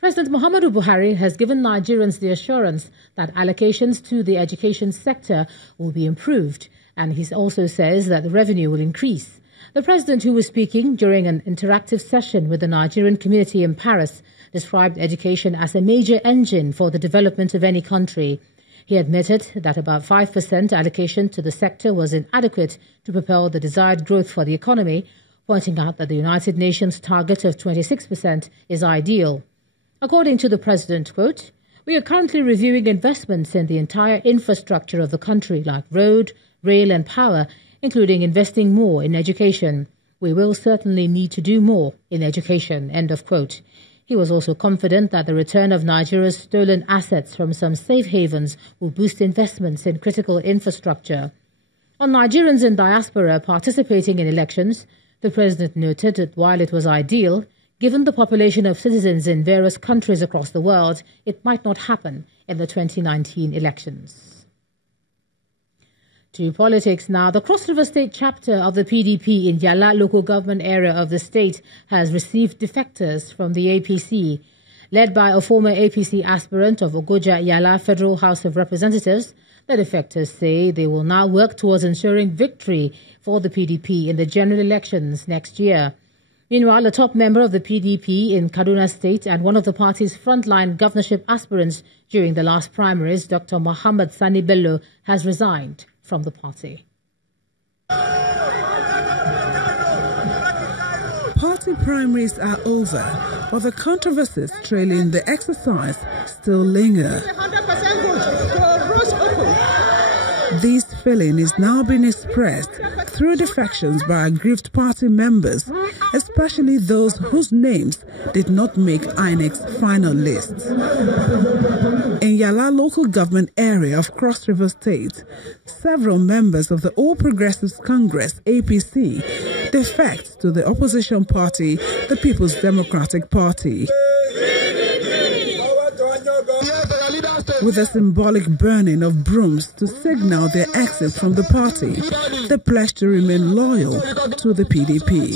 President Muhammadu Buhari has given Nigerians the assurance that allocations to the education sector will be improved, and he also says that the revenue will increase. The president, who was speaking during an interactive session with the Nigerian community in Paris, described education as a major engine for the development of any country. He admitted that about 5% allocation to the sector was inadequate to propel the desired growth for the economy, pointing out that the United Nations target of 26% is ideal. According to the president, quote, "We are currently reviewing investments in the entire infrastructure of the country, like road, rail and power, including investing more in education. We will certainly need to do more in education," end of quote. He was also confident that the return of Nigeria's stolen assets from some safe havens will boost investments in critical infrastructure. On Nigerians in diaspora participating in elections, the president noted that while it was ideal, given the population of citizens in various countries across the world, it might not happen in the 2019 elections. To politics now. The Cross River State chapter of the PDP in Yala local government area of the state has received defectors from the APC. Led by a former APC aspirant of Ogoja Yala Federal House of Representatives, the defectors say they will now work towards ensuring victory for the PDP in the general elections next year. Meanwhile, a top member of the PDP in Kaduna State and one of the party's frontline governorship aspirants during the last primaries, Dr. Muhammad Sani Bello, has resigned from the party. Party primaries are over, but the controversies trailing the exercise still linger. This feeling is now being expressed through defections by aggrieved party members, especially those whose names did not make INEC's final list. In Yala local government area of Cross River State, several members of the All Progressives Congress (APC) defect to the opposition party, the People's Democratic Party. With a symbolic burning of brooms to signal their exit from the party, they pledge to remain loyal to the PDP.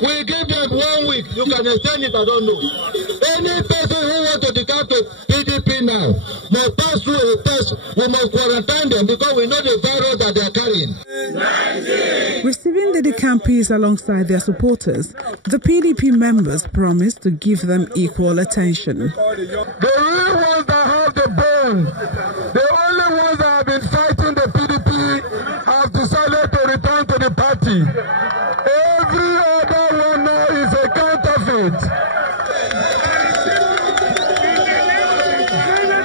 We give them 1 week. You can extend it, I don't know. Any person who wants to declare to PDP now must pass through a test. We must quarantine them because we know the virus that they are carrying. Receiving the decampees alongside their supporters, the PDP members promised to give them equal attention. The real ones that have the bone, the only ones that have been fighting the PDP have decided to return to the party. Every other one now is a counterfeit.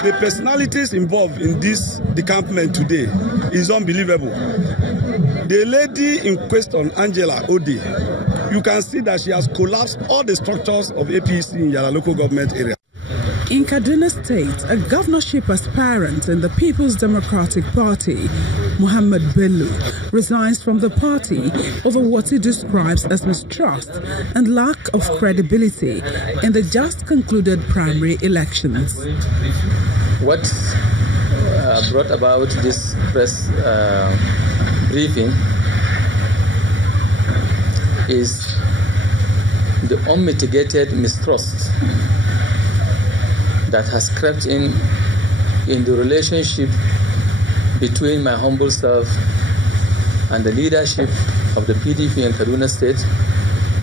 The personalities involved in this decampment today is unbelievable. The lady in question, Angela Ode, you can see that she has collapsed all the structures of APC in Yala local government area. In Kaduna State, a governorship aspirant in the People's Democratic Party, Muhammad Bello, resigns from the party over what he describes as mistrust and lack of credibility in the just concluded primary elections. What brought about this press briefing is the unmitigated mistrust that has crept in the relationship between my humble self and the leadership of the PDP in Kaduna State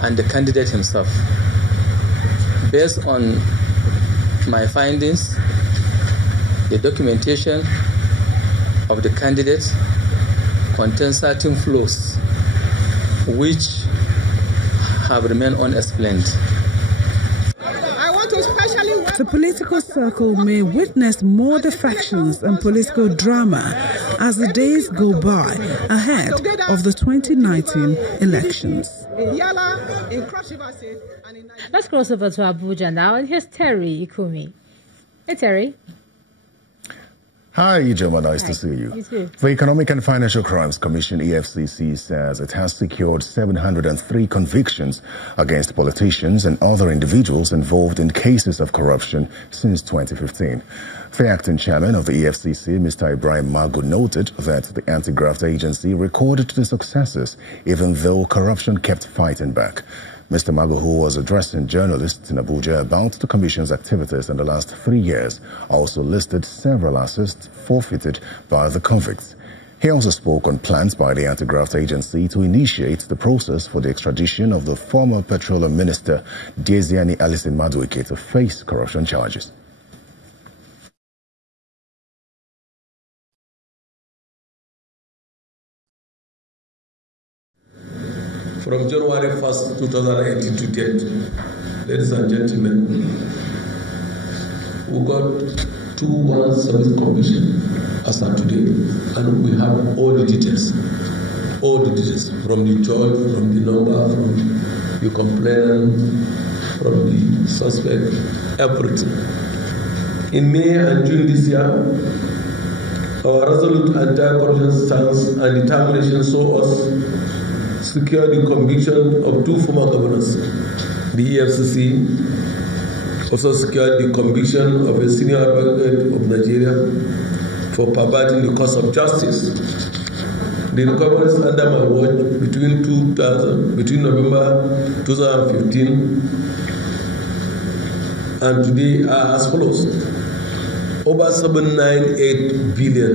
and the candidate himself. Based on my findings, the documentation of the candidate contains certain flaws which have remained unexplained. The political circle may witness more defections and political drama as the days go by ahead of the 2019 elections. Let's cross over to Abuja now, and here's Terry Ikumi. Hey, Terry. Hi, Ijoma. Nice to see you. You too. The Economic and Financial Crimes Commission, EFCC, says it has secured 703 convictions against politicians and other individuals involved in cases of corruption since 2015. The acting chairman of the EFCC, Mr. Ibrahim Magu, noted that the anti-graft agency recorded the successes even though corruption kept fighting back. Mr. Magohu was addressing journalists in Abuja about the Commission's activities in the last 3 years, also listed several assets forfeited by the convicts. He also spoke on plans by the Anti-Graft Agency to initiate the process for the extradition of the former Petroleum Minister Diezani Alison Madueke to face corruption charges. From January 1st, 2018 to date, ladies and gentlemen, we got 2 service commission as of today, and we have all the details from the judge, from the number, from the complainant, from the suspect, everything. In May and June this year, our resolute anti-corruption stance and determination saw us secure the conviction of 2 former governors. The EFCC also secured the conviction of a senior advocate of Nigeria for perverting the cause of justice. The recoveries under my watch between November 2015 and today are as follows. Over 798 billion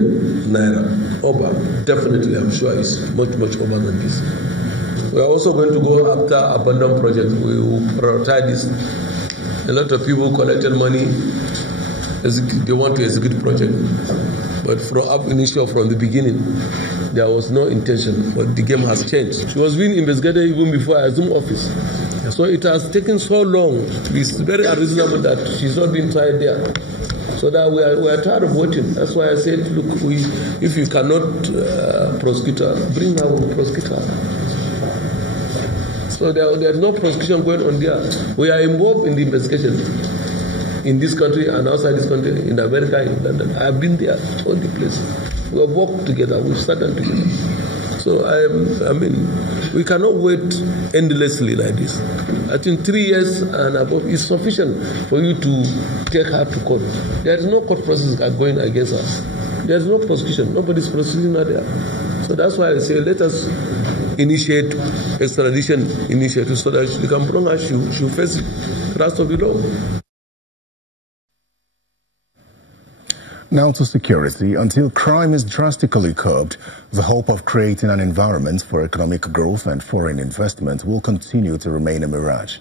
naira. Over. Definitely, I'm sure it's much over than this. We are also going to go after abandoned projects. We will prioritize this. A lot of people collected money. They want to execute project. But from the beginning, there was no intention. But the game has changed. She was being investigated even before I assumed office. So it has taken so long. It's very unreasonable that she's not being tried there. So that we are tired of waiting. That's why I said, look, if you cannot prosecute her, bring her, we'll prosecute her. So there's no prosecution going on there. We are involved in the investigation in this country and outside this country, in America, in London. I have been there, all the places. We have worked together, we've started together. So I mean, we cannot wait endlessly like this. I think 3 years and above is sufficient for you to take her to court. There is no court process going against her. There is no prosecution. Nobody's prosecuting her there. So that's why I say let us initiate extradition initiative so that she can bring her, she'll face the rest of the law. Now to security. Until crime is drastically curbed, the hope of creating an environment for economic growth and foreign investment will continue to remain a mirage.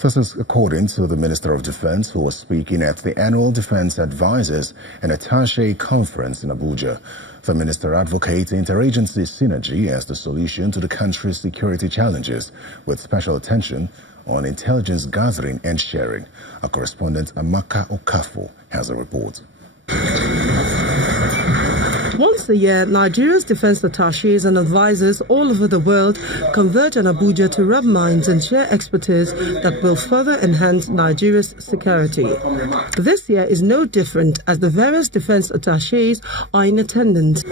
This is according to the Minister of Defense, who was speaking at the annual Defense Advisors and Attaché Conference in Abuja. The minister advocates interagency synergy as the solution to the country's security challenges, with special attention on intelligence gathering and sharing. Our correspondent Amaka Okafo has a report. Once a year, Nigeria's defense attachés and advisors all over the world converge in Abuja to rub minds and share expertise that will further enhance Nigeria's security. This year is no different, as the various defense attachés are in attendance.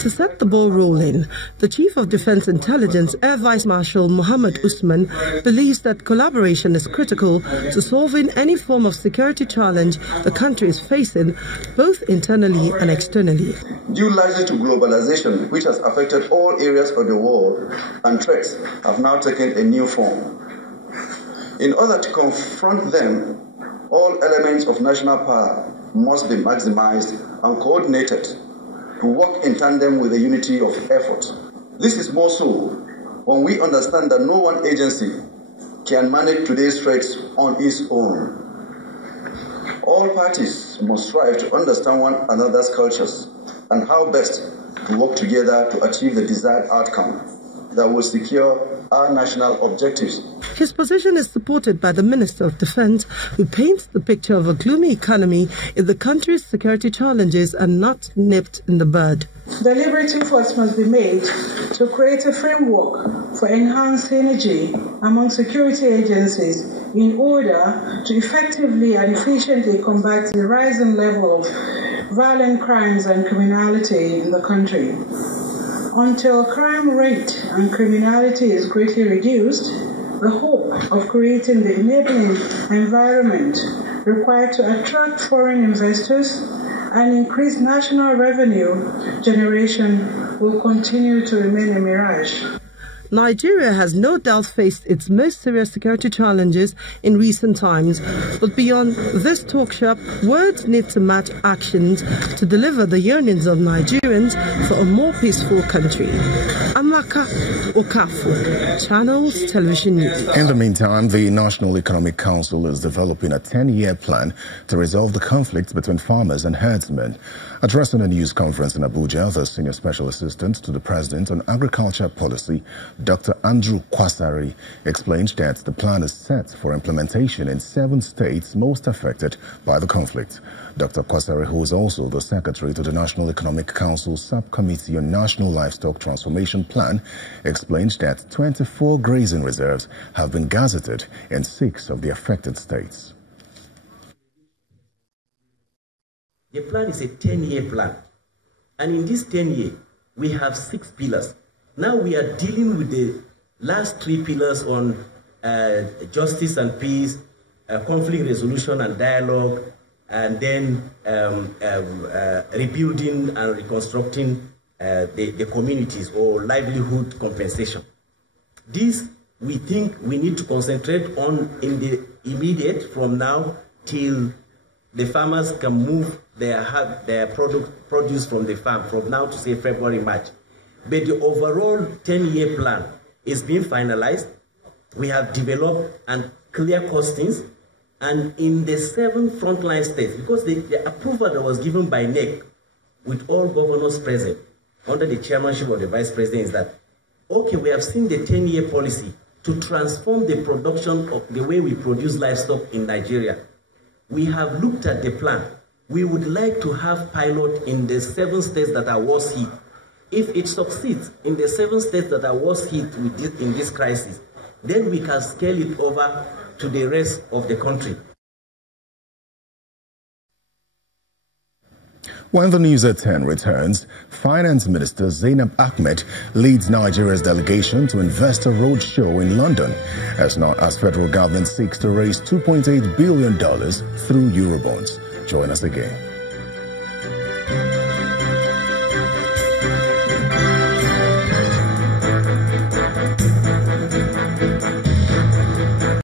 To set the ball rolling, the Chief of Defense Intelligence, Air Vice Marshal Muhammad Usman, believes that collaboration is critical to solving any form of security challenge the country is facing, both internally and externally. Due largely to globalization, which has affected all areas of the world, and threats have now taken a new form. In order to confront them, all elements of national power must be maximized and coordinated to work in tandem with the unity of effort. This is more so when we understand that no one agency can manage today's threats on its own. All parties must strive to understand one another's cultures and how best to work together to achieve the desired outcome that will secure our national objectives. His position is supported by the Minister of Defense, who paints the picture of a gloomy economy if the country's security challenges are not nipped in the bud. Deliberate efforts must be made to create a framework for enhanced synergy among security agencies in order to effectively and efficiently combat the rising level of violent crimes and criminality in the country. Until crime rate and criminality is greatly reduced, the hope of creating the enabling environment required to attract foreign investors and increase national revenue generation will continue to remain a mirage. Nigeria has no doubt faced its most serious security challenges in recent times, but beyond this talk shop, words need to match actions to deliver the yearnings of Nigerians for a more peaceful country. Amaka Okafu, Channels Television News. In the meantime, the National Economic Council is developing a 10-year plan to resolve the conflict between farmers and herdsmen. Addressing a news conference in Abuja, the Senior Special Assistant to the President on Agriculture Policy, Dr. Andrew Kwasari, explained that the plan is set for implementation in 7 states most affected by the conflict. Dr. Kwasari, who is also the Secretary to the National Economic Council Subcommittee on National Livestock Transformation Plan, explained that 24 grazing reserves have been gazetted in 6 of the affected states. The plan is a 10-year plan, and in this 10-year, we have 6 pillars. Now we are dealing with the last 3 pillars on justice and peace, conflict resolution and dialogue, and then rebuilding and reconstructing the communities or livelihood compensation. This we think we need to concentrate on in the immediate, from now till the farmers can move their produce from the farm from now to say February, March. But the overall 10-year plan is being finalized. We have developed and clear costings, and in the 7 frontline states, because the approval that was given by NEC with all governors present under the chairmanship of the Vice President is that, okay, we have seen the 10-year policy to transform the production of the way we produce livestock in Nigeria. We have looked at the plan. We would like to have pilot in the 7 states that are worst hit. If it succeeds in the 7 states that are worst hit in this crisis, then we can scale it over to the rest of the country. When the News at 10 returns, Finance Minister Zainab Ahmed leads Nigeria's delegation to Investor Roadshow in London as federal government seeks to raise $2.8 billion through Eurobonds. Join us again.